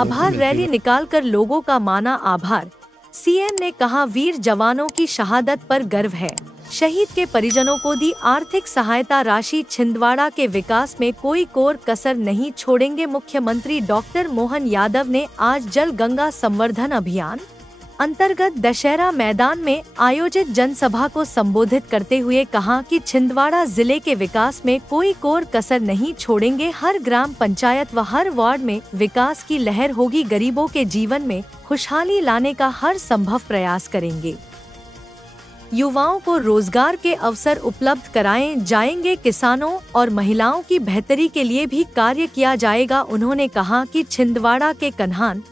आभार रैली निकालकर लोगों का माना आभार। सीएम ने कहा वीर जवानों की शहादत पर गर्व है। शहीद के परिजनों को दी आर्थिक सहायता राशि। छिंदवाड़ा के विकास में कोई कोर कसर नहीं छोड़ेंगे। मुख्यमंत्री डॉक्टर मोहन यादव ने आज जल गंगा संवर्धन अभियान अंतर्गत दशहरा मैदान में आयोजित जनसभा को संबोधित करते हुए कहा कि छिंदवाड़ा जिले के विकास में कोई कोर कसर नहीं छोड़ेंगे। हर ग्राम पंचायत व हर वार्ड में विकास की लहर होगी। गरीबों के जीवन में खुशहाली लाने का हर संभव प्रयास करेंगे। युवाओं को रोजगार के अवसर उपलब्ध कराए जाएंगे। किसानों और महिलाओं की बेहतरी के लिए भी कार्य किया जाएगा। उन्होंने कहा कि छिंदवाड़ा के कन्हान,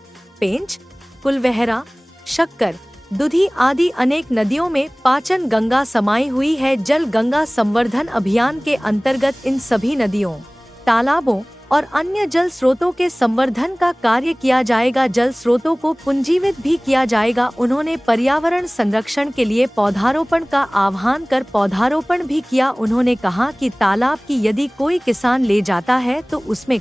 पेंच, कुलवहरा, शक्कर, दुधी आदि अनेक नदियों में पाचन गंगा समाई हुई है। जल गंगा संवर्धन अभियान के अंतर्गत इन सभी नदियों, तालाबों और अन्य जल स्रोतों के संवर्धन का कार्य किया जाएगा। जल स्रोतों को पुनर्जीवित भी किया जाएगा। उन्होंने पर्यावरण संरक्षण के लिए पौधारोपण का आह्वान कर पौधारोपण भी किया। उन्होंने कहा कि तालाब की यदि कोई किसान ले जाता है तो उसमें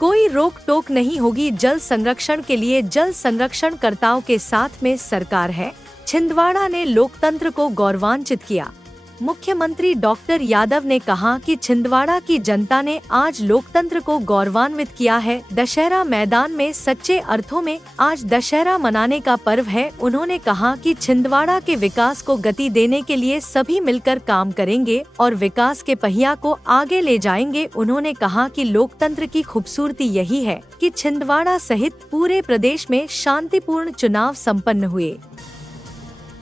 कोई रोक टोक नहीं होगी। जल संरक्षण के लिए जल संरक्षणकर्ताओं के साथ में सरकार है। छिंदवाड़ा ने लोकतंत्र को गौरवान्वित किया। मुख्यमंत्री डॉक्टर यादव ने कहा कि छिंदवाड़ा की जनता ने आज लोकतंत्र को गौरवान्वित किया है। दशहरा मैदान में सच्चे अर्थों में आज दशहरा मनाने का पर्व है। उन्होंने कहा कि छिंदवाड़ा के विकास को गति देने के लिए सभी मिलकर काम करेंगे और विकास के पहिया को आगे ले जाएंगे। उन्होंने कहा कि लोकतंत्र की खूबसूरती यही है कि छिंदवाड़ा सहित पूरे प्रदेश में शांतिपूर्ण चुनाव संपन्न हुए,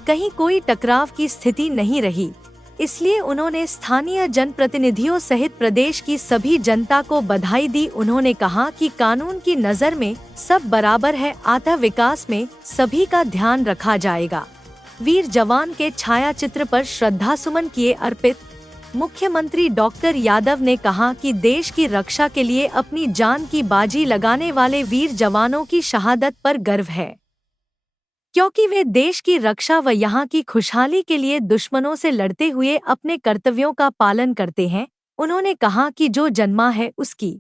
कहीं कोई टकराव की स्थिति नहीं रही। इसलिए उन्होंने स्थानीय जनप्रतिनिधियों सहित प्रदेश की सभी जनता को बधाई दी। उन्होंने कहा कि कानून की नज़र में सब बराबर है, अतः विकास में सभी का ध्यान रखा जाएगा। वीर जवान के छायाचित्र पर श्रद्धासुमन किए अर्पित। मुख्यमंत्री डॉक्टर यादव ने कहा कि देश की रक्षा के लिए अपनी जान की बाजी लगाने वाले वीर जवानों की शहादत पर गर्व है, क्योंकि वे देश की रक्षा व यहाँ की खुशहाली के लिए दुश्मनों से लड़ते हुए अपने कर्तव्यों का पालन करते हैं। उन्होंने कहा कि जो जन्मा है उसकी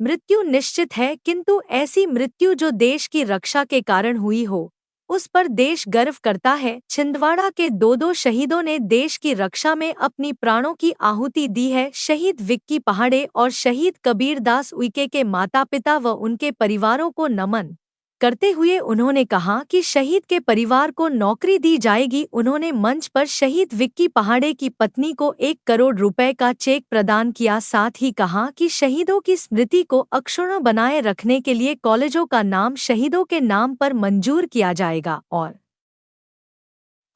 मृत्यु निश्चित है, किंतु ऐसी मृत्यु जो देश की रक्षा के कारण हुई हो, उस पर देश गर्व करता है। छिंदवाड़ा के दो शहीदों ने देश की रक्षा में अपनी प्राणों की आहुति दी है। शहीद विक्की पहाड़े और शहीद कबीर दास उइके के माता पिता व उनके परिवारों को नमन करते हुए उन्होंने कहा कि शहीद के परिवार को नौकरी दी जाएगी। उन्होंने मंच पर शहीद विक्की पहाड़े की पत्नी को 1 करोड़ रुपए का चेक प्रदान किया। साथ ही कहा कि शहीदों की स्मृति को अक्षुण्ण बनाए रखने के लिए कॉलेजों का नाम शहीदों के नाम पर मंजूर किया जाएगा और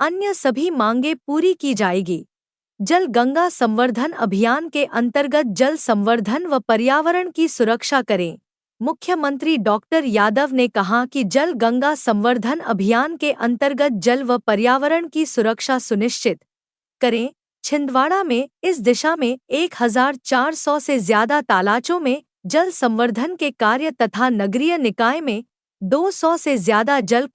अन्य सभी मांगे पूरी की जाएगी। जल गंगा संवर्धन अभियान के अंतर्गत जल संवर्धन व पर्यावरण की सुरक्षा करें। मुख्यमंत्री डॉक्टर यादव ने कहा कि जल गंगा संवर्धन अभियान के अंतर्गत जल व पर्यावरण की सुरक्षा सुनिश्चित करें। छिंदवाड़ा में इस दिशा में 1400 से ज्यादा तालाचों में जल संवर्धन के कार्य तथा नगरीय निकाय में 200 से ज्यादा जल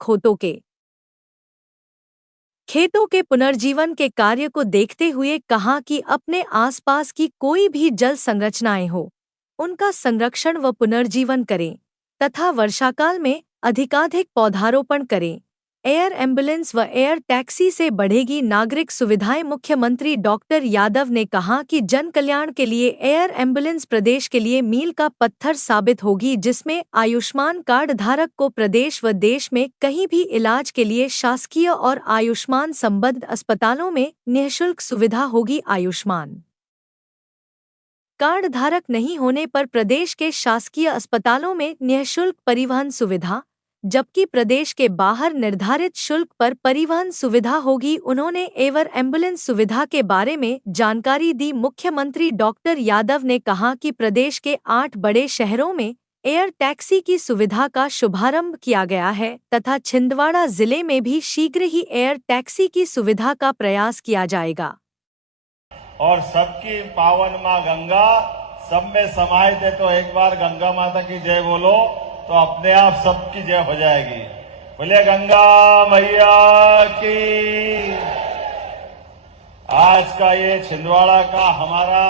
खेतों के पुनर्जीवन के कार्य को देखते हुए कहा कि अपने आसपास की कोई भी जल संरचनाएं हो, उनका संरक्षण व पुनर्जीवन करें तथा वर्षाकाल में अधिकाधिक पौधारोपण करें। एयर एम्बुलेंस व एयर टैक्सी से बढ़ेगी नागरिक सुविधाएं। मुख्यमंत्री डॉक्टर यादव ने कहा कि जन कल्याण के लिए एयर एम्बुलेंस प्रदेश के लिए मील का पत्थर साबित होगी, जिसमें आयुष्मान कार्ड धारक को प्रदेश व देश में कहीं भी इलाज के लिए शासकीय और आयुष्मान संबद्ध अस्पतालों में निःशुल्क सुविधा होगी। आयुष्मान कार्ड धारक नहीं होने पर प्रदेश के शासकीय अस्पतालों में निःशुल्क परिवहन सुविधा, जबकि प्रदेश के बाहर निर्धारित शुल्क पर परिवहन सुविधा होगी। उन्होंने एयर एम्बुलेंस सुविधा के बारे में जानकारी दी। मुख्यमंत्री डॉक्टर यादव ने कहा कि प्रदेश के 8 बड़े शहरों में एयर टैक्सी की सुविधा का शुभारंभ किया गया है तथा छिंदवाड़ा जिले में भी शीघ्र ही एयर टैक्सी की सुविधा का प्रयास किया जाएगा। और सबकी पावन माँ गंगा सब में समाहित है, तो एक बार गंगा माता की जय बोलो तो अपने आप सबकी जय हो जाएगी। बोले गंगा मैया की। आज का ये छिंदवाड़ा का हमारा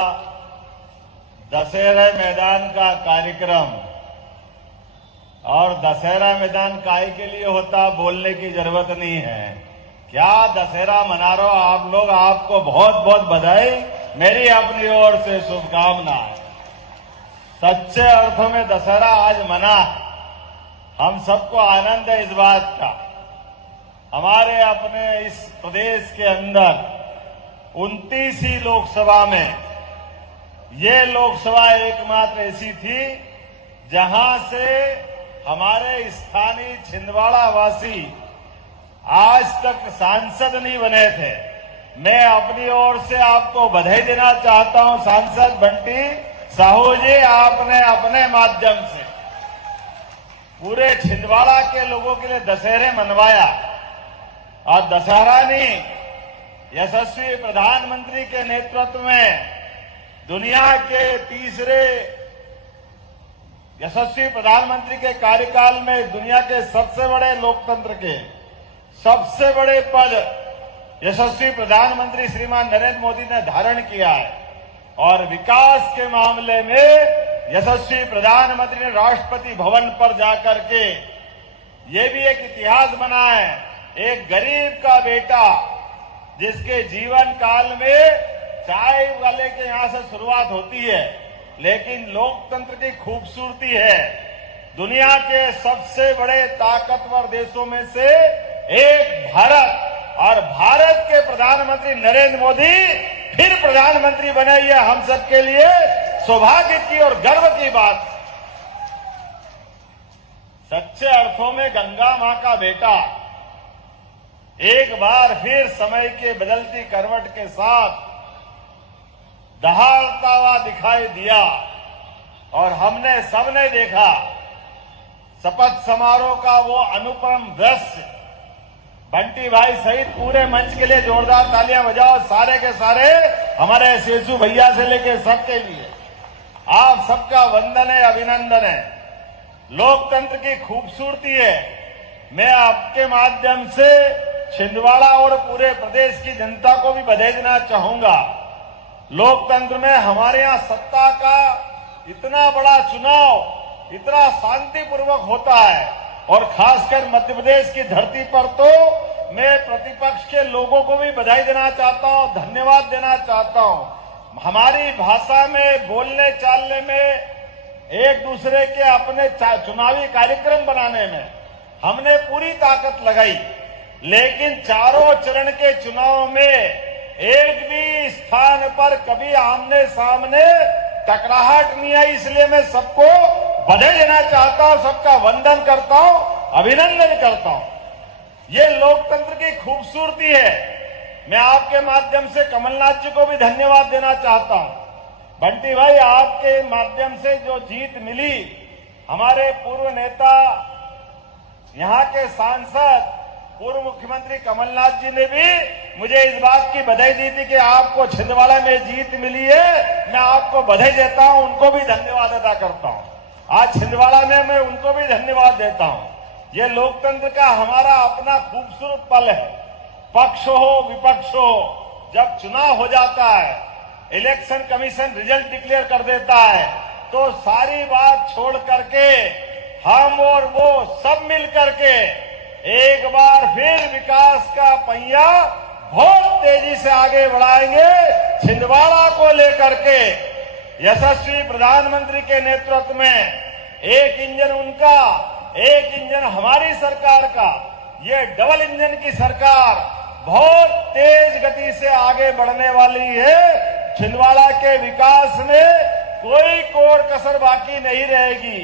दशहरा मैदान का कार्यक्रम और दशहरा मैदान काय के लिए होता, बोलने की जरूरत नहीं है। क्या दशहरा मना रहे हो आप लोग, आपको बहुत बहुत बधाई, मेरी अपनी ओर से शुभकामनाएं। सच्चे अर्थों में दशहरा आज मना, हम सबको आनंद है इस बात का। हमारे अपने इस प्रदेश के अंदर 29वीं लोकसभा में ये लोकसभा एकमात्र ऐसी थी जहां से हमारे स्थानीय छिंदवाड़ा वासी आज तक सांसद नहीं बने थे। मैं अपनी ओर से आपको बधाई देना चाहता हूं सांसद बंटी साहू जी, आपने अपने माध्यम से पूरे छिंदवाड़ा के लोगों के लिए दशहरे मनवाया। और दशहरा नहीं, यशस्वी प्रधानमंत्री के नेतृत्व में दुनिया के तीसरे यशस्वी प्रधानमंत्री के कार्यकाल में दुनिया के सबसे बड़े लोकतंत्र के सबसे बड़े पद यशस्वी प्रधानमंत्री श्रीमान नरेंद्र मोदी ने धारण किया है। और विकास के मामले में यशस्वी प्रधानमंत्री ने राष्ट्रपति भवन पर जाकर के ये भी एक इतिहास बना है। एक गरीब का बेटा जिसके जीवन काल में चाय वाले के यहां से शुरुआत होती है, लेकिन लोकतंत्र की खूबसूरती है दुनिया के सबसे बड़े ताकतवर देशों में से एक भारत, और भारत के प्रधानमंत्री नरेंद्र मोदी फिर प्रधानमंत्री बने, ये हम सबके लिए सौभाग्य की और गर्व की बात। सच्चे अर्थों में गंगा मां का बेटा एक बार फिर समय के बदलती करवट के साथ दहाड़ता हुआ दिखाई दिया और हमने सबने देखा शपथ समारोह का वो अनुपम दृश्य। बंटी भाई सहित पूरे मंच के लिए जोरदार तालियां बजाओ, सारे के सारे हमारे शेषु भैया से लेकर सबके लिए आप सबका वंदन है, अभिनंदन है। लोकतंत्र की खूबसूरती है। मैं आपके माध्यम से छिंदवाड़ा और पूरे प्रदेश की जनता को भी बधाई देना चाहूंगा। लोकतंत्र में हमारे यहां सत्ता का इतना बड़ा चुनाव इतना शांतिपूर्वक होता है, और खासकर मध्य प्रदेश की धरती पर तो मैं प्रतिपक्ष के लोगों को भी बधाई देना चाहता हूं, धन्यवाद देना चाहता हूं। हमारी भाषा में बोलने चालने में, एक दूसरे के अपने चुनावी कार्यक्रम बनाने में हमने पूरी ताकत लगाई, लेकिन चारों चरण के चुनाव में एक भी स्थान पर कभी आमने सामने टकराहट नहीं आई। इसलिए मैं सबको बधाई देना चाहता हूं, सबका वंदन करता हूं, अभिनंदन करता हूं। ये लोकतंत्र की खूबसूरती है। मैं आपके माध्यम से कमलनाथ जी को भी धन्यवाद देना चाहता हूं। बंटी भाई, आपके माध्यम से जो जीत मिली, हमारे पूर्व नेता यहां के सांसद पूर्व मुख्यमंत्री कमलनाथ जी ने भी मुझे इस बात की बधाई दी थी कि आपको छिंदवाड़ा में जीत मिली है। मैं आपको बधाई देता हूं, उनको भी धन्यवाद अदा करता हूं। आज छिंदवाड़ा में मैं उनको भी धन्यवाद देता हूं। ये लोकतंत्र का हमारा अपना खूबसूरत पल है। पक्ष हो विपक्ष हो, जब चुनाव हो जाता है, इलेक्शन कमीशन रिजल्ट डिक्लेयर कर देता है, तो सारी बात छोड़ करके हम और वो सब मिल करके एक बार फिर विकास का पहिया बहुत तेजी से आगे बढ़ाएंगे। छिंदवाड़ा को लेकर के यशस्वी प्रधानमंत्री के नेतृत्व में एक इंजन उनका, एक इंजन हमारी सरकार का, ये डबल इंजन की सरकार बहुत तेज गति से आगे बढ़ने वाली है। छिंदवाड़ा के विकास में कोई कोर कसर बाकी नहीं रहेगी।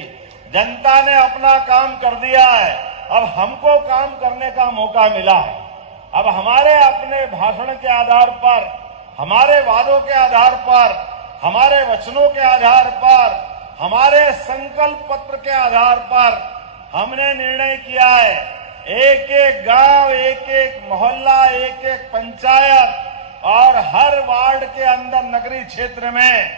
जनता ने अपना काम कर दिया है, अब हमको काम करने का मौका मिला है। अब हमारे अपने भाषण के आधार पर, हमारे वादों के आधार पर, हमारे वचनों के आधार पर, हमारे संकल्प पत्र के आधार पर हमने निर्णय किया है, एक एक गांव, एक एक मोहल्ला, एक एक पंचायत और हर वार्ड के अंदर नगरीय क्षेत्र में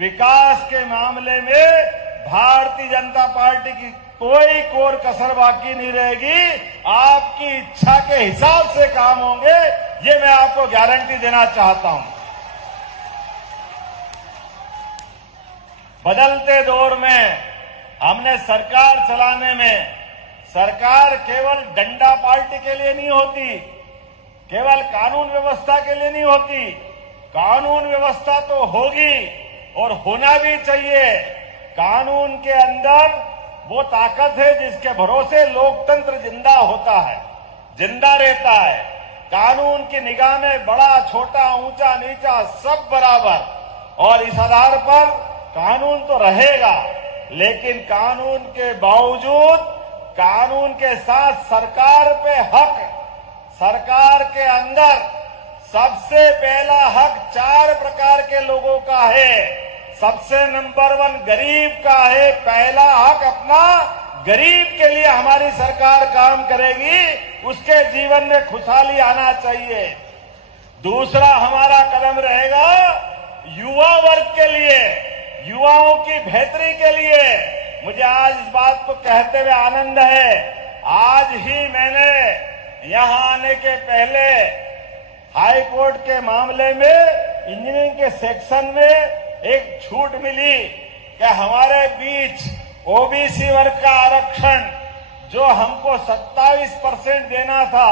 विकास के मामले में भारतीय जनता पार्टी की कोई कोर कसर बाकी नहीं रहेगी। आपकी इच्छा के हिसाब से काम होंगे, ये मैं आपको गारंटी देना चाहता हूं। बदलते दौर में हमने सरकार चलाने में सरकार केवल डंडा पार्टी के लिए नहीं होती, केवल कानून व्यवस्था के लिए नहीं होती। कानून व्यवस्था तो होगी और होना भी चाहिए। कानून के अंदर वो ताकत है जिसके भरोसे लोकतंत्र जिंदा होता है, जिंदा रहता है। कानून की निगाह में बड़ा छोटा ऊंचा नीचा सब बराबर, और इस आधार पर कानून तो रहेगा, लेकिन कानून के बावजूद कानून के साथ सरकार पे हक, सरकार के अंदर सबसे पहला हक 4 प्रकार के लोगों का है। सबसे नंबर 1 गरीब का है। पहला हक अपना गरीब के लिए हमारी सरकार काम करेगी, उसके जीवन में खुशहाली आना चाहिए। दूसरा हमारा कदम रहेगा युवा वर्ग के लिए, युवाओं की बेहतरी के लिए। मुझे आज इस बात को कहते हुए आनंद है, आज ही मैंने यहां आने के पहले हाई कोर्ट के मामले में इंजीनियरिंग के सेक्शन में एक छूट मिली कि हमारे बीच ओबीसी वर्ग का आरक्षण जो हमको 27% देना था,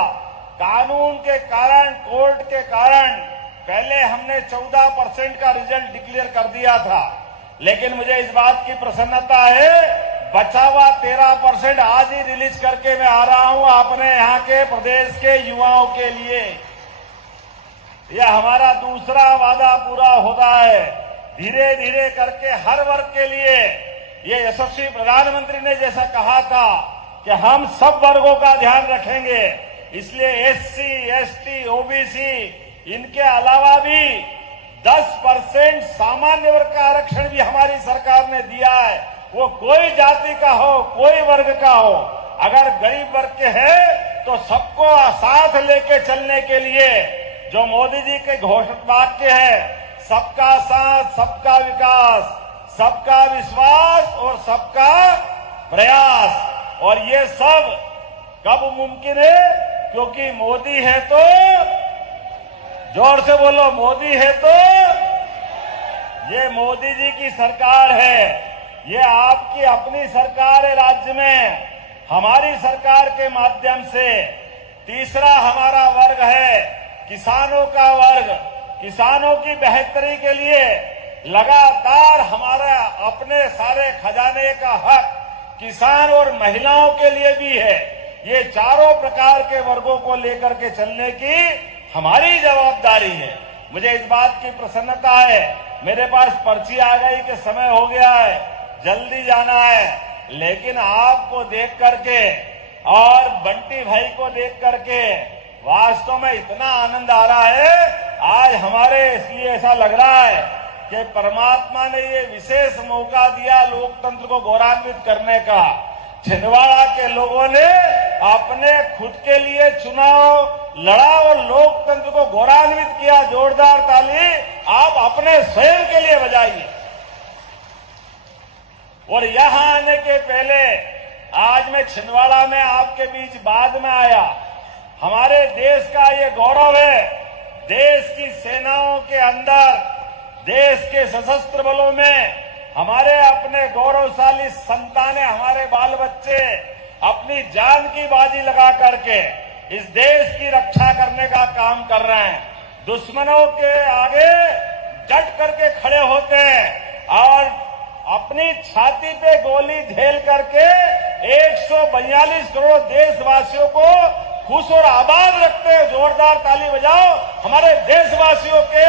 कानून के कारण, कोर्ट के कारण पहले हमने 14% का रिजल्ट डिक्लेयर कर दिया था, लेकिन मुझे इस बात की प्रसन्नता है बचा हुआ 13% आज ही रिलीज करके मैं आ रहा हूं अपने यहां के प्रदेश के युवाओं के लिए। यह हमारा दूसरा वादा पूरा होता है। धीरे धीरे करके हर वर्ग के लिए, ये यशस्वी प्रधानमंत्री ने जैसा कहा था कि हम सब वर्गों का ध्यान रखेंगे, इसलिए एससी, एसटी, ओबीसी इनके अलावा भी 10% सामान्य वर्ग का आरक्षण भी हमारी सरकार ने दिया है। वो कोई जाति का हो, कोई वर्ग का हो, अगर गरीब वर्ग के है तो सबको साथ लेके चलने के लिए जो मोदी जी के घोषित वाक्य है, सबका साथ, सबका विकास, सबका विश्वास और सबका प्रयास। और ये सब कब मुमकिन है? क्योंकि मोदी है तो, जोर से बोलो, मोदी है तो, ये मोदी जी की सरकार है, ये आपकी अपनी सरकार है राज्य में। हमारी सरकार के माध्यम से तीसरा हमारा वर्ग है किसानों का वर्ग। किसानों की बेहतरी के लिए लगातार हमारा अपने सारे खजाने का हक किसान और महिलाओं के लिए भी है। ये चारों प्रकार के वर्गों को लेकर के चलने की हमारी जवाबदारी है। मुझे इस बात की प्रसन्नता है, मेरे पास पर्ची आ गई कि समय हो गया है, जल्दी जाना है, लेकिन आपको देख करके और बंटी भाई को देख करके वास्तव में इतना आनंद आ रहा है। आज हमारे इसलिए ऐसा लग रहा है कि परमात्मा ने ये विशेष मौका दिया लोकतंत्र को गौरवान्वित करने का। छिंदवाड़ा के लोगों ने अपने खुद के लिए चुनाव लड़ा और लोकतंत्र को गौरवान्वित किया। जोरदार ताली आप अपने स्वयं के लिए बजाइए। और यहां आने के पहले आज मैं छिंदवाड़ा में आपके बीच बाद में आया। हमारे देश का ये गौरव है, देश की सेनाओं के अंदर, देश के सशस्त्र बलों में हमारे अपने गौरवशाली संतानें, हमारे बाल बच्चे अपनी जान की बाजी लगा करके इस देश की रक्षा करने का काम कर रहे हैं। दुश्मनों के आगे डट करके खड़े होते हैं और अपनी छाती पे गोली झेल करके 142 करोड़ देशवासियों को खुश और आबाद रखते हैं। जोरदार ताली बजाओ हमारे देशवासियों के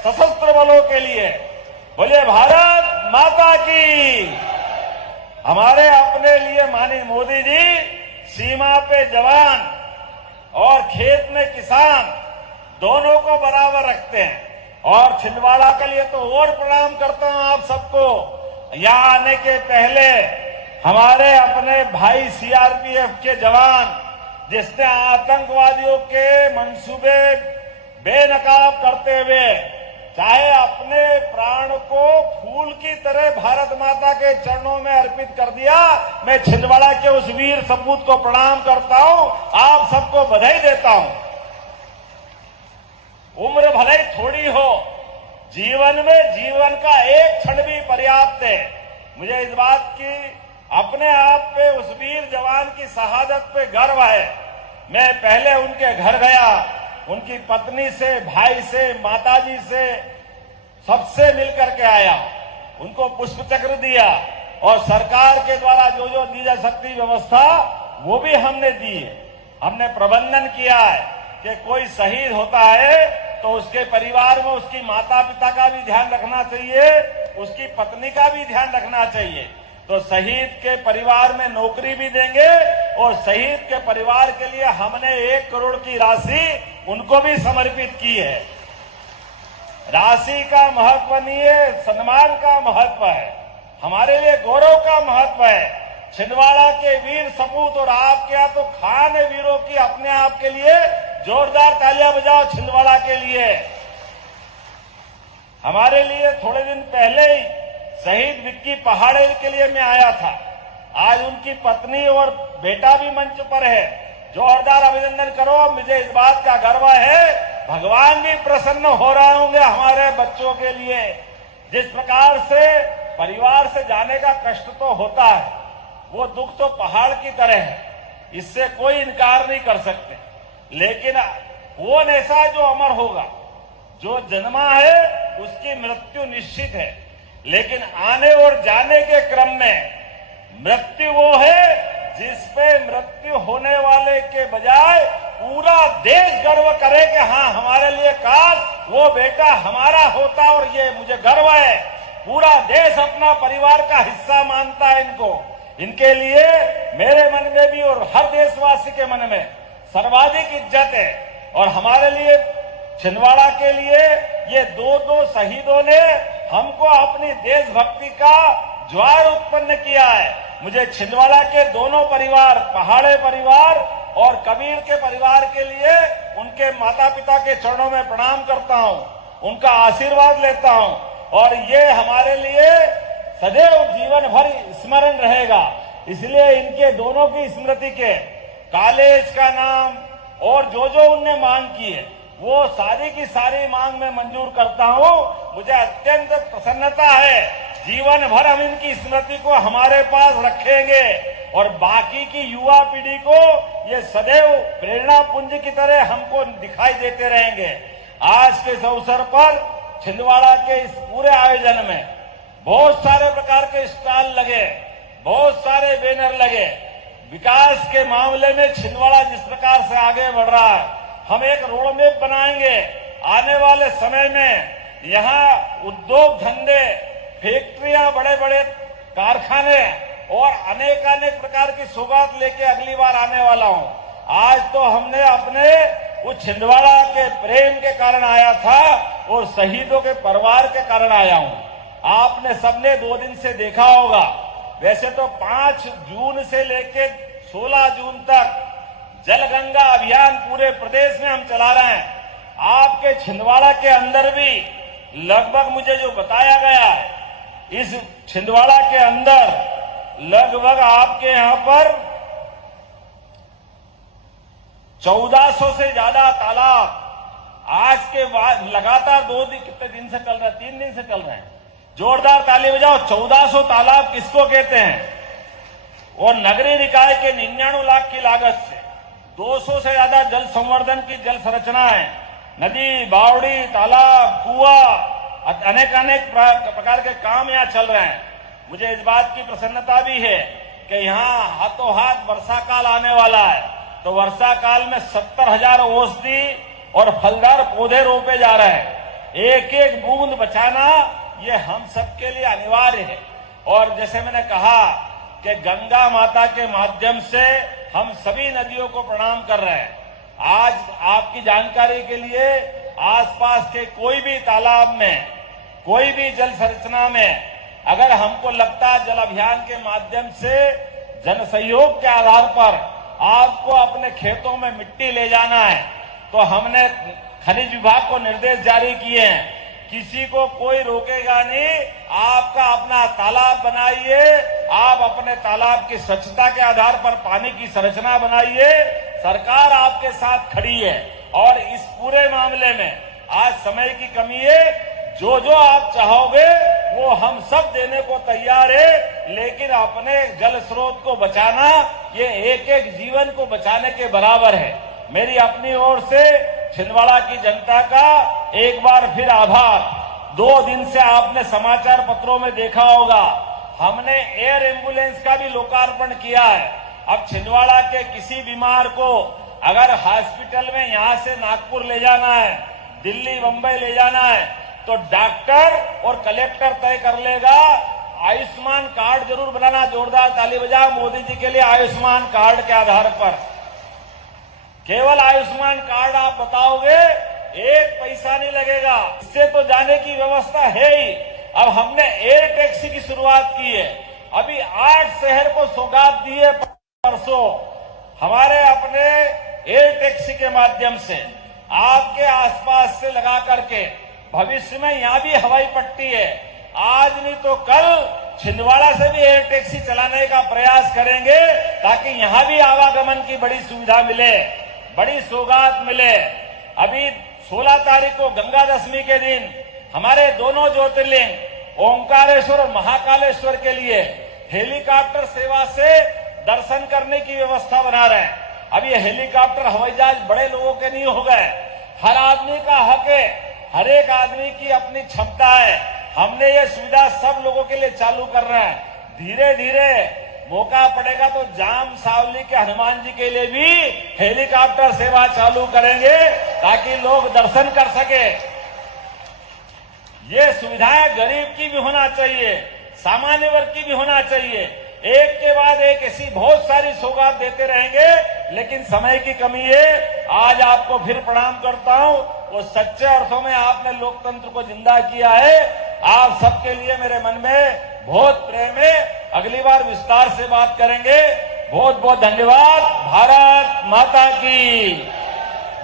सशस्त्र बलों के लिए। बोलिए भारत माता की। हमारे अपने लिए माननीय मोदी जी सीमा पे जवान और खेत में किसान दोनों को बराबर रखते हैं। और छिंदवाड़ा के लिए तो और प्रणाम करता हूं आप सबको। यहां आने के पहले हमारे अपने भाई सीआरपीएफ के जवान जिसने आतंकवादियों के मंसूबे बेनकाब करते हुए चाहे अपने प्राण को फूल की तरह भारत माता के चरणों में अर्पित कर दिया, मैं छिंदवाड़ा के उस वीर सपूत को प्रणाम करता हूं, आप सबको बधाई देता हूं। उम्र भले ही थोड़ी हो, जीवन में जीवन का एक क्षण भी पर्याप्त है। मुझे इस बात की अपने आप पे उस वीर जवान की शहादत पे गर्व है। मैं पहले उनके घर गया, उनकी पत्नी से, भाई से, माताजी से, सबसे मिलकर के आया, उनको पुष्प चक्र दिया और सरकार के द्वारा जो जो दी जा सकती व्यवस्था वो भी हमने दी है। हमने प्रबंधन किया है कि कोई शहीद होता है तो उसके परिवार में उसकी माता पिता का भी ध्यान रखना चाहिए, उसकी पत्नी का भी ध्यान रखना चाहिए। तो शहीद के परिवार में नौकरी भी देंगे और शहीद के परिवार के लिए हमने 1 करोड़ की राशि उनको भी समर्पित की है। राशि का महत्व नहीं है, सम्मान का महत्व है, हमारे लिए गौरव का महत्व है। छिंदवाड़ा के वीर सपूत और आपके यहाँ तो खान है वीरों की, अपने आप के लिए जोरदार तालियां बजाओ छिंदवाड़ा के लिए। हमारे लिए थोड़े दिन पहले ही शहीद विक्की पहाड़े के लिए मैं आया था। आज उनकी पत्नी और बेटा भी मंच पर है, जोरदार अभिनंदन करो। मुझे इस बात का गर्व है, भगवान भी प्रसन्न हो रहे होंगे हमारे बच्चों के लिए। जिस प्रकार से परिवार से जाने का कष्ट तो होता है, वो दुख तो पहाड़ की तरह है, इससे कोई इनकार नहीं कर सकते। लेकिन वो ऐसा जो अमर होगा, जो जन्मा है उसकी मृत्यु निश्चित है, लेकिन आने और जाने के क्रम में मृत्यु वो है जिस पे मृत्यु होने वाले के बजाय पूरा देश गर्व करे कि हाँ, हमारे लिए काश वो बेटा हमारा होता और ये मुझे गर्व है। पूरा देश अपना परिवार का हिस्सा मानता है इनको। इनके लिए मेरे मन में भी और हर देशवासी के मन में सर्वाधिक इज्जत है। और हमारे लिए छिंदवाड़ा के लिए ये दो शहीदों ने हमको अपनी देशभक्ति का ज्वार उत्पन्न किया है। मुझे छिंदवाड़ा के दोनों परिवार, पहाड़े परिवार और कबीर के परिवार के लिए उनके माता पिता के चरणों में प्रणाम करता हूं, उनका आशीर्वाद लेता हूं और ये हमारे लिए सदैव जीवन भर स्मरण रहेगा। इसलिए इनके दोनों की स्मृति के कॉलेज का नाम और जो जो उनने मांग की है वो सारी की सारी मांग में मंजूर करता हूं। मुझे अत्यंत प्रसन्नता है, जीवन भर हम इनकी स्मृति को हमारे पास रखेंगे और बाकी की युवा पीढ़ी को ये सदैव प्रेरणा पुंज की तरह हमको दिखाई देते रहेंगे। आज के इस अवसर पर छिंदवाड़ा के इस पूरे आयोजन में बहुत सारे प्रकार के स्टॉल लगे, बहुत सारे बैनर लगे। विकास के मामले में छिंदवाड़ा जिस प्रकार से आगे बढ़ रहा है, हम एक रोड मैप बनाएंगे। आने वाले समय में यहाँ उद्योग धंधे, फैक्ट्रियां, बड़े बड़े कारखाने और अनेक प्रकार की सौगात लेके अगली बार आने वाला हूं। आज तो हमने अपने उस छिंदवाड़ा के प्रेम के कारण आया था और शहीदों के परिवार के कारण आया हूं। आपने सबने 2 दिन से देखा होगा, वैसे तो 5 जून से लेकर 16 जून तक जल गंगा अभियान पूरे प्रदेश में हम चला रहे हैं। आपके छिंदवाड़ा के अंदर भी लगभग मुझे जो बताया गया है, इस छिंदवाड़ा के अंदर लगभग आपके यहां पर 1400 से ज्यादा तालाब आज के बाद लगातार 3 दिन से चल रहे हैं। जोरदार ताली बजाओ। 1400 तालाब किसको कहते हैं? और नगरीय निकाय के 99 लाख की लागत से 200 से ज्यादा जल संवर्धन की जल संरचना है। नदी, बावड़ी, तालाब, कुआं, अनेक प्रकार के काम यहाँ चल रहे हैं। मुझे इस बात की प्रसन्नता भी है कि यहाँ हाथों हाथ वर्षा काल आने वाला है, तो वर्षा काल में 70,000 औषधि और फलदार पौधे रोपे जा रहे हैं। एक एक बूंद बचाना ये हम सबके लिए अनिवार्य है। और जैसे मैंने कहा कि गंगा माता के माध्यम से हम सभी नदियों को प्रणाम कर रहे हैं। आज आपकी जानकारी के लिए आसपास के कोई भी तालाब में, कोई भी जल संरचना में अगर हमको लगता है जल अभियान के माध्यम से जन सहयोग के आधार पर आपको अपने खेतों में मिट्टी ले जाना है, तो हमने खनिज विभाग को निर्देश जारी किए हैं। किसी को कोई रोकेगा नहीं। आपका अपना तालाब बनाइए, आप अपने तालाब की स्वच्छता के आधार पर पानी की संरचना बनाइए। सरकार आपके साथ खड़ी है और इस पूरे मामले में आज समय की कमी है। जो जो आप चाहोगे वो हम सब देने को तैयार है। लेकिन अपने जल स्रोत को बचाना ये एक एक जीवन को बचाने के बराबर है। मेरी अपनी ओर से छिंदवाड़ा की जनता का एक बार फिर आभार। 2 दिन से आपने समाचार पत्रों में देखा होगा, हमने एयर एम्बुलेंस का भी लोकार्पण किया है। अब छिंदवाड़ा के किसी बीमार को अगर हॉस्पिटल में यहां से नागपुर ले जाना है, दिल्ली बंबई ले जाना है, तो डॉक्टर और कलेक्टर तय कर लेगा। आयुष्मान कार्ड जरूर बनाना, जोरदार ताली बजाओ मोदी जी के लिए। आयुष्मान कार्ड के आधार पर, केवल आयुष्मान कार्ड आप बताओगे, 1 पैसा नहीं लगेगा। इससे तो जाने की व्यवस्था है ही। अब हमने एयर टैक्सी की शुरुआत की है। अभी 8 शहर को सौगात दी है परसों हमारे अपने एयर टैक्सी के माध्यम से, आपके आसपास से लगा करके। भविष्य में यहां भी हवाई पट्टी है। आज नहीं तो कल छिंदवाड़ा से भी एयर टैक्सी चलाने का प्रयास करेंगे, ताकि यहां भी आवागमन की बड़ी सुविधा मिले, बड़ी सौगात मिले। अभी 16 तारीख को गंगा दशमी के दिन हमारे दोनों ज्योतिर्लिंग ओंकारेश्वर और महाकालेश्वर के लिए हेलीकॉप्टर सेवा से दर्शन करने की व्यवस्था बना रहे हैं। अब ये हेलीकॉप्टर हवाई जहाज बड़े लोगों के नहीं हो गए, हर आदमी का हक है, हर एक आदमी की अपनी क्षमता है। हमने ये सुविधा सब लोगों के लिए चालू कर रहे हैं। धीरे धीरे मौका पड़ेगा तो जाम सावली के हनुमान जी के लिए भी हेलीकॉप्टर सेवा चालू करेंगे, ताकि लोग दर्शन कर सके। ये सुविधाएं गरीब की भी होना चाहिए, सामान्य वर्ग की भी होना चाहिए। एक के बाद एक ऐसी बहुत सारी सौगात देते रहेंगे, लेकिन समय की कमी है। आज आपको फिर प्रणाम करता हूं। वो सच्चे अर्थों में आपने लोकतंत्र को जिंदा किया है। आप सबके लिए मेरे मन में बहुत प्रेम है। अगली बार विस्तार से बात करेंगे। बहुत बहुत धन्यवाद। भारत माता की,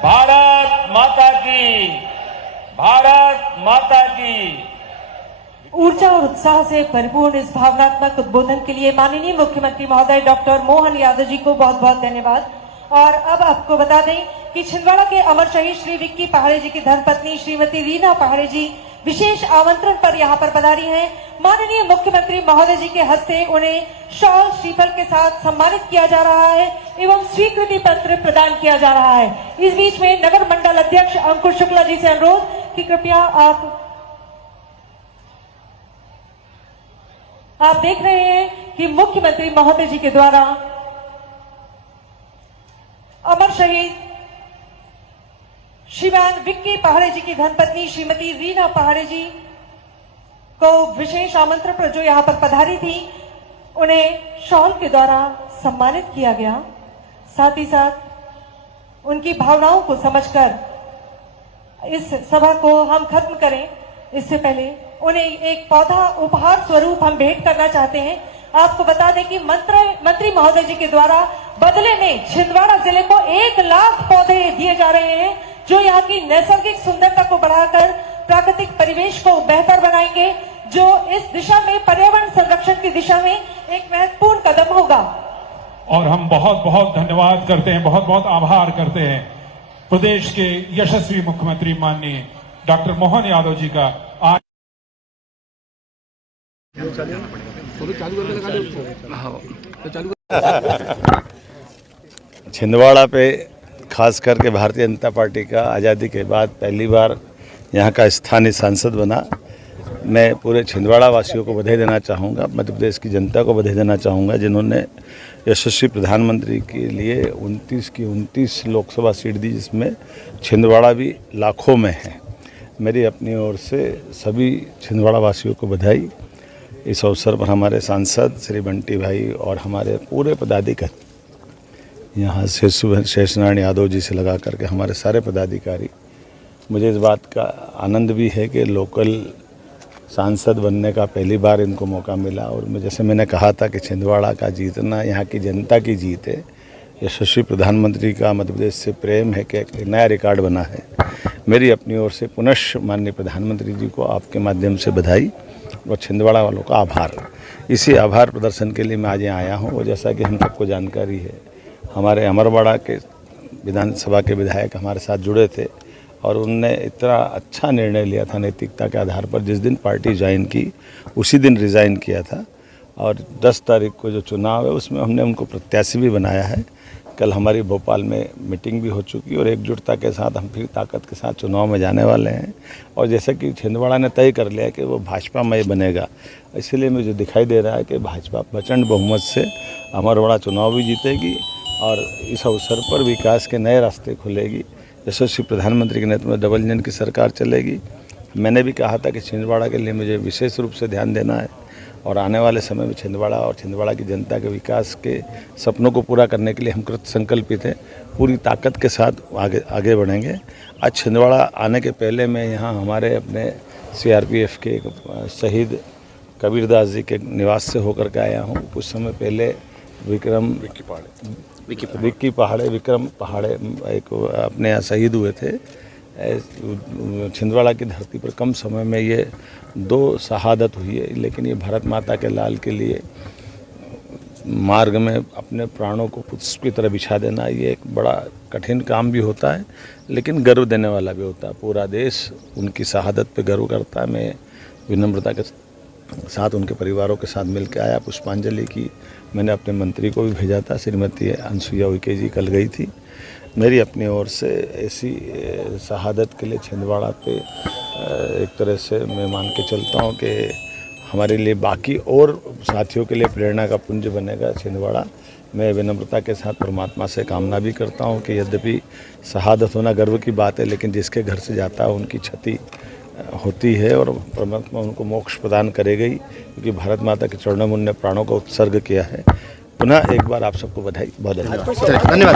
भारत माता की, भारत माता की। ऊर्जा और उत्साह से परिपूर्ण इस भावनात्मक उद्बोधन के लिए माननीय मुख्यमंत्री महोदय डॉक्टर मोहन यादव जी को बहुत बहुत धन्यवाद। और अब आपको बता दें कि छिंदवाड़ा के अमर शहीद श्री विक्की पहाड़े जी की धर्मपत्नी श्रीमती रीना पहाड़े जी विशेष आमंत्रण पर यहाँ पर पधारी हैं। माननीय मुख्यमंत्री महोदय जी के हस्ते उन्हें शॉल श्रीफल के साथ सम्मानित किया जा रहा है एवं स्वीकृति पत्र प्रदान किया जा रहा है। इस बीच में नगर मंडल अध्यक्ष अंकुश शुक्ला जी से अनुरोध कि कृपया आप देख रहे हैं कि मुख्यमंत्री महोदय जी के द्वारा अमर शहीद श्रीमान विक्की पहाड़े जी की धर्मपत्नी श्रीमती रीना पहाड़े जी को विशेष आमंत्रण पर जो यहाँ पर पधारी थी, उन्हें शॉल के द्वारा सम्मानित किया गया। साथ ही साथ उनकी भावनाओं को समझकर इस सभा को हम खत्म करें, इससे पहले उन्हें एक पौधा उपहार स्वरूप हम भेंट करना चाहते हैं। आपको बता दें कि मंत्री महोदय जी के द्वारा बदले में छिंदवाड़ा जिले को 1 लाख पौधे दिए जा रहे हैं, जो यहाँ की नैसर्गिक सुंदरता को बढ़ाकर प्राकृतिक परिवेश को बेहतर बनाएंगे, जो इस दिशा में पर्यावरण संरक्षण की दिशा में एक महत्वपूर्ण कदम होगा। और हम बहुत बहुत धन्यवाद करते हैं, बहुत बहुत आभार करते हैं प्रदेश के यशस्वी मुख्यमंत्री माननीय डॉक्टर मोहन यादव जी का। आज छिंदवाड़ा पे खास करके भारतीय जनता पार्टी का आज़ादी के बाद पहली बार यहाँ का स्थानीय सांसद बना। मैं पूरे छिंदवाड़ा वासियों को बधाई देना चाहूँगा, मध्य प्रदेश की जनता को बधाई देना चाहूँगा, जिन्होंने यशस्वी प्रधानमंत्री के लिए 29 की 29 लोकसभा सीट दी, जिसमें छिंदवाड़ा भी लाखों में है। मेरी अपनी ओर से सभी छिंदवाड़ा वासियों को बधाई। इस अवसर पर हमारे सांसद श्री बंटी भाई और हमारे पूरे पदाधिकारी, यहाँ से शेष नारायण यादव जी से लगा करके हमारे सारे पदाधिकारी, मुझे इस बात का आनंद भी है कि लोकल सांसद बनने का पहली बार इनको मौका मिला। और जैसे मैंने कहा था कि छिंदवाड़ा का जीतना यहाँ की जनता की जीत है, यशस्वी प्रधानमंत्री का मध्य प्रदेश से प्रेम है कि एक नया रिकॉर्ड बना है। मेरी अपनी ओर से पुनः माननीय प्रधानमंत्री जी को आपके माध्यम से बधाई और छिंदवाड़ा वालों का आभार। इसी आभार प्रदर्शन के लिए मैं आज यहाँ आया हूँ। और जैसा कि हम सबको जानकारी है, हमारे अमरवाड़ा के विधानसभा के विधायक हमारे साथ जुड़े थे और उनने इतना अच्छा निर्णय लिया था नैतिकता के आधार पर। जिस दिन पार्टी ज्वाइन की उसी दिन रिज़ाइन किया था और 10 तारीख को जो चुनाव है उसमें हमने उनको प्रत्याशी भी बनाया है। कल हमारी भोपाल में मीटिंग भी हो चुकी और एकजुटता के साथ हम फिर ताकत के साथ चुनाव में जाने वाले हैं। और जैसे कि छिंदवाड़ा ने तय कर लिया कि वो भाजपामय बनेगा, इसलिए मुझे दिखाई दे रहा है कि भाजपा प्रचंड बहुमत से अमरवाड़ा चुनाव भी जीतेगी और इस अवसर पर विकास के नए रास्ते खुलेगी। यशस्वी प्रधानमंत्री के नेतृत्व में डबल इंजन की सरकार चलेगी। मैंने भी कहा था कि छिंदवाड़ा के लिए मुझे विशेष रूप से ध्यान देना है और आने वाले समय में छिंदवाड़ा और छिंदवाड़ा की जनता के विकास के सपनों को पूरा करने के लिए हम कृत संकल्पित हैं। पूरी ताकत के साथ आगे बढ़ेंगे। आज छिंदवाड़ा आने के पहले मैं यहाँ हमारे अपने CRPF के शहीद कबीरदास जी के निवास से होकर के आया हूँ। कुछ समय पहले विक्की पहाड़े एक अपने यहाँ शहीद हुए थे। छिंदवाड़ा की धरती पर कम समय में ये 2 शहादत हुई है, लेकिन ये भारत माता के लाल के लिए मार्ग में अपने प्राणों को पुष्प की तरह बिछा देना ये एक बड़ा कठिन काम भी होता है, लेकिन गर्व देने वाला भी होता है। पूरा देश उनकी शहादत पे गर्व करता है। मैं विनम्रता के साथ उनके परिवारों के साथ मिलकर आया। पुष्पांजलि की मैंने अपने मंत्री को भी भेजा था। श्रीमती अनसुईया उइके जी कल गई थी। मेरी अपनी ओर से ऐसी शहादत के लिए छिंदवाड़ा पे एक तरह से मैं मान के चलता हूँ कि हमारे लिए बाकी और साथियों के लिए प्रेरणा का पुंज बनेगा छिंदवाड़ा। मैं विनम्रता के साथ परमात्मा से कामना भी करता हूँ कि यद्यपि शहादत होना गर्व की बात है, लेकिन जिसके घर से जाता है उनकी क्षति होती है और परमात्मा उनको मोक्ष प्रदान करेगी, क्योंकि भारत माता के चरणों में उन्होंने प्राणों का उत्सर्ग किया है। पुनः एक बार आप सबको बधाई। बहुत धन्यवाद।